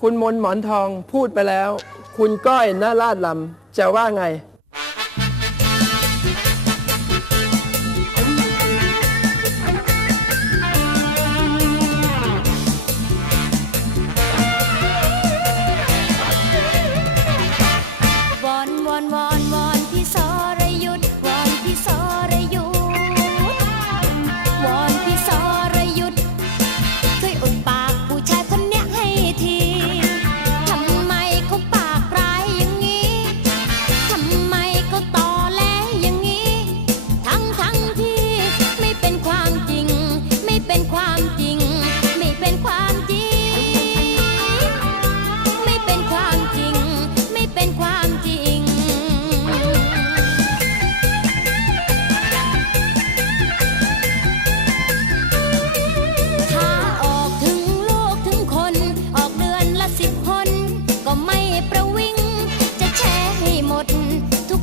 คุณมนหมอนทองพูดไปแล้ว คุณก้อยหน้าลาดลำจะว่าไง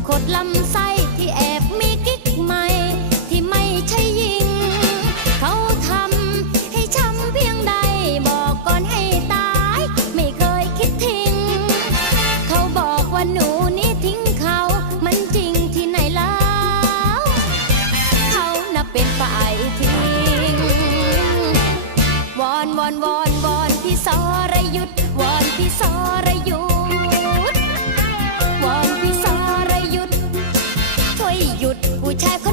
ทุกคนลำไส้ที่แอบมีกิ๊กใหม่ ที่ไม่ใช่ยิง เขาทำให้ช้ำเพียงใด บอกก่อนให้ตาย ไม่เคยคิดทิ้ง เขาบอกว่าหนูนี่ทิ้งเขา มันจริงที่ไหนแล้ว เขาน่ะเป็นฝ่ายทิ้ง วอนวอนวอนวอนพี่สรยุทธวอนพี่สรยุทธวอน พี่